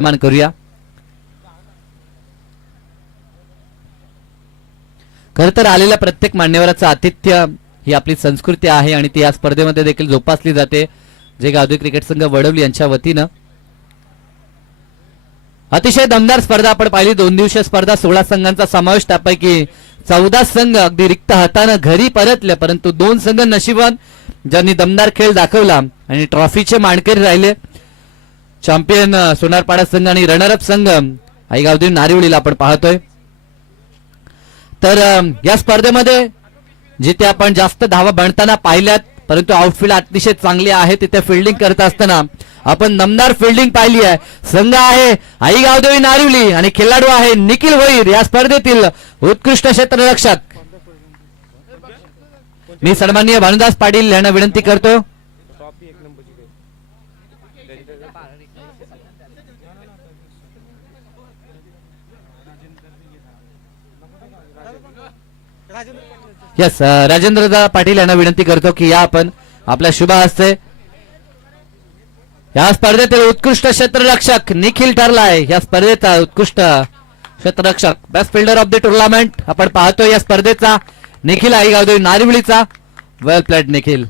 मान करूया। खर तर आलेल्या प्रत्येक मान्यवराचं आतिथ्य ही आपली संस्कृती आहे आणि ती या स्पर्धेमध्ये देखील जोपासली जाते, जे गावदेवी क्रिकेट संघ वडवली यांच्या वतीनं। अतिशय दमदार स्पर्धा आपण पाहिली, 2 दिवसीय स्पर्धा, 16 संघांचा समावेश, त्यापैकी 14 संघ अगदी रिक्त हाताने घरी परतले, परंतु 2 संघ नशिबवान ज्यांनी दमदार खेळ दाखवला आणि ट्रॉफीचे मानकरी राहिले। चॅम्पियन सोनारपाडा संघ आणि रनरअप संघ आई गावदेवी नारिवलीला आपण पाहतोय। तर या स्पर्धेमध्ये जिथे आपण जास्त धावा बनताना पाहिल्यात, परंतु आउटफील्ड अतिशय चांगली आहे, तिथे फिल्डिंग करत असताना आपण दमदार फिल्डिंग पाहिली आहे। संघ आहे आई गावदेवी नारिवली आणि खेळाडू आहे निखिल भोईर, या स्पर्धेतील उत्कृष्ट क्षेत्ररक्षक। मी सन्माननीय भानुदास पाटील यांना विनंती करतो यस राजेंद्रदा पाटील यांना विनंती करतो की या आपण आपल्या शुभ हस्ते या स्पर्धेतील उत्कृष्ट क्षेत्ररक्षक निखिल ठरलाय, या स्पर्धेचा उत्कृष्ट क्षेत्ररक्षक, best fielder of the tournament आपण पाहतो या स्पर्धेचा निखिल आई गावदेवी नारिवलीचा। वेल प्लेड निखिल,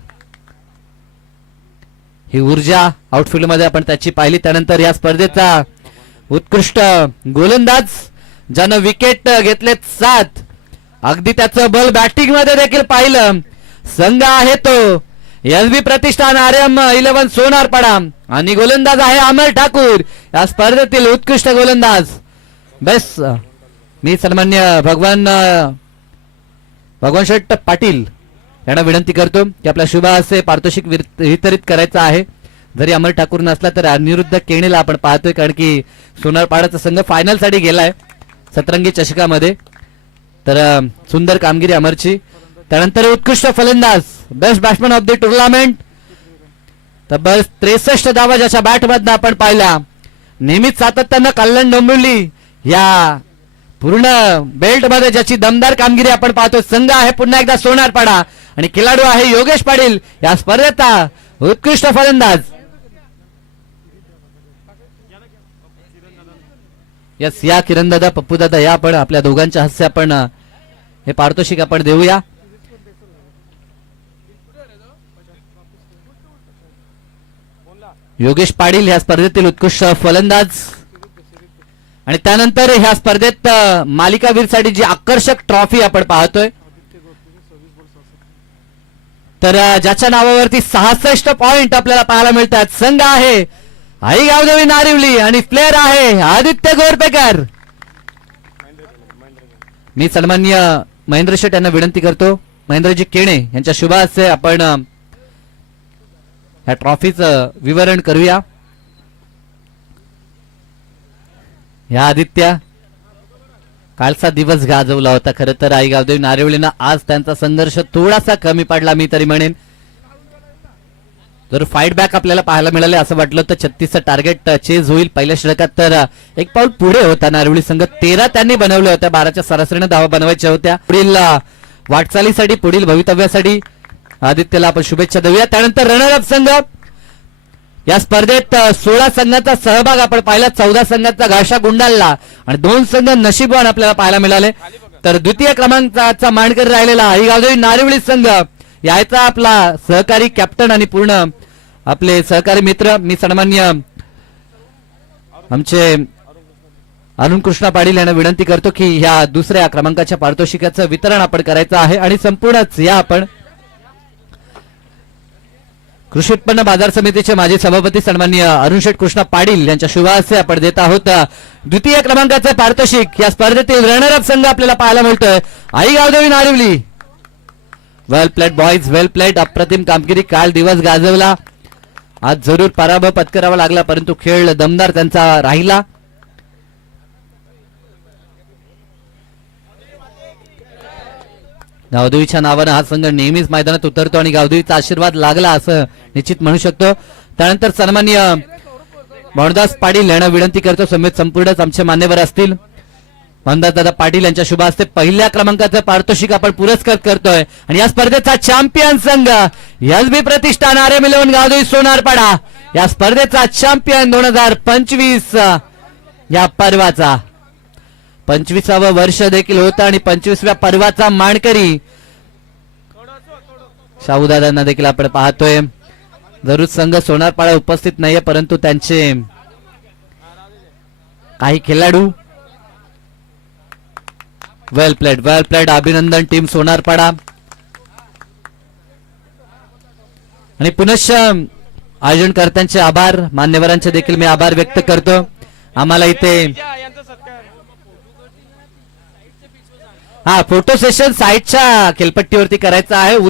ही ऊर्जा आउटफील्ड मध्ये आपण त्याची पाहिली। त्यानंतर या स्पर्धेचा उत्कृष्ट गोलंदाज ज्यानं विकेट घेतलेत 7, अगदी त्याचं बल बॅटिंग मध्ये देखील पाहिलं। संघ आहे तो एसबी प्रतिष्ठान RM11 सोनारपाडा आणि गोलंदाज आहे अमर ठाकूर, या स्पर्धेतील उत्कृष्ट गोलंदाज। बेस्ट मी सन्मान्य भगवान शेठ पाटील यांना विनंती करतो की आपल्या शुभ हस्ते पारितोषिक वितरित करायचं आहे। जरी अमर ठाकूर नसला तर अनिरुद्ध केणेला आपण पाहतोय, कारण की सोनारपाडाचा संघ फायनल साठी गेलाय सतरंगी चषकामध्ये। तर सुंदर कामगिरी अमरची। त्यानंतर उत्कृष्ट फलंदाज, best batsman of the tournament, तब्बल 63 धावा ज्याच्या बॅटमधनं आपण पाहिल्या। नेहमीच सातत्यानं कल्याण डोंबिवली या पूर्ण बेल्ट मध्ये ज्याची दमदार कामगिरी आपण पाहतो। संघ आहे पुन्हा एकदा सोनारपाडा आणि खेळाडू आहे योगेश पाटील, या स्पर्धेचा उत्कृष्ट फलंदाज। यस या किरणदादा पप्पूदादा या आपण आपल्या दोघांच्या हस्ते आपण हे पारितोषिक आपण देऊया। योगेश पाटील ह्या स्पर्धेतील उत्कृष्ट फलंदाज। आणि त्यानंतर ह्या स्पर्धेत मालिकावीरसाठी जी आकर्षक ट्रॉफी आपण पाहतोय, तर ज्याच्या नावावरती 66 पॉइंट आपल्याला पाहायला मिळतात। संघ आहे आई गावदेवी नारिवली आणि प्लेयर आहे आदित्य गोरपेकर। मी सन्माननीय महेंद्र शेठ यांना विनंती करतो, महेंद्रजी केणे यांच्या शुभ हस्ते आपण या ट्रॉफीचं विवरण करूया। या आदित्य कालचा दिवस गाजवला होता। खरं तर आई गावदेवी नारिवलीनं आज त्यांचा संघर्ष थोडासा कमी पडला मी तरी म्हणेन। जर फाईट बॅक आपल्याला पाहायला मिळाले असं वाटलं तर 36चं टार्गेट चेज होईल पहिल्या षटकात, तर एक पाऊल पुढे होता नारिवली संघ। 13 त्यांनी बनवल्या होत्या, 12च्या सरासरीने धावा बनवायच्या होत्या। पुढील वाटचालीसाठी, पुढील भवितव्यासाठी आदित्यला आपण शुभेच्छा देऊया। त्यानंतर रनरअप संघ, या स्पर्धेत 16 संघांचा सहभाग आपण पाहिला, 14 संघांचा घाशा गुंडाळला आणि 2 संघ नशीबवान आपल्याला पाहायला मिळाले। तर द्वितीय क्रमांकाचा मानकरी राहिलेला आई गावदेवी नारिवली संघ, याचा आपला सहकारी कॅप्टन आणि पूर्ण आपले सहकारी मित्र मी सन्माननीय आमचे अरुण कृष्णा पाटील यांना विनंती करतो की ह्या दुसऱ्या क्रमांकाच्या पारितोषिकाचं वितरण आपण करायचं आहे। आणि संपूर्णच या आपण कृषी उत्पन्न बाजार समितीचे माजी सभापती सन्माननीय अरुण शेठ कृष्णा पाटील यांच्या शुभ हस्ते आपण देत आहोत द्वितीय क्रमांकाचे पारितोषिक। या स्पर्धेतील रनरअप संघ आपल्याला पाहायला मिळतोय आई गावदेवी नारिवली। वेल प्लेड बॉयज, वेल प्लेड, अप्रतिम कामगिरी। काल दिवस गाजवला, आज जरूर पराभव पत्करावा लागला, परंतु खेळ दमदार त्यांचा राहिला। गावदेवीच्या नावानं हा संघ नेहमीच मैदानात उतरतो आणि गावदेवीचा आशीर्वाद लागला असं निश्चित म्हणू शकतो। त्यानंतर सन्माननीय भानुदास पाटील यांना विनंती करतो, समेत संपूर्णच आमचे मान्यवर असतील, भानुदास दादा पाटील यांच्या शुभ हस्ते पहिल्या क्रमांकाचं पारितोषिक आपण पुरस्कृत करतोय। आणि या स्पर्धेचा चॅम्पियन संघ एसबी प्रतिष्ठान RM11 गावदेवी सोनारपाडा, या स्पर्धेचा चॅम्पियन 2025 या पर्वाचा. 25वा वर्ष देखील होतं आणि 25व्या पर्वाचा मानकरी शाहूदादांना देखील आपण पाहतोय. जरूर संघ सोनारपाडा उपस्थित नाहीये, परंतु त्यांचे काही खेळाडू. वेल प्लेड. अभिनंदन टीम सोनारपाडा. आणि पुनश्च आयोजनकर्त्यांचे आभार, मान्यवरांचे देखील मी आभार व्यक्त करतो. आम्हाला इथे फोटो सेशन साईडच्या खेळपट्टीवरती करायचं आहे. उद्या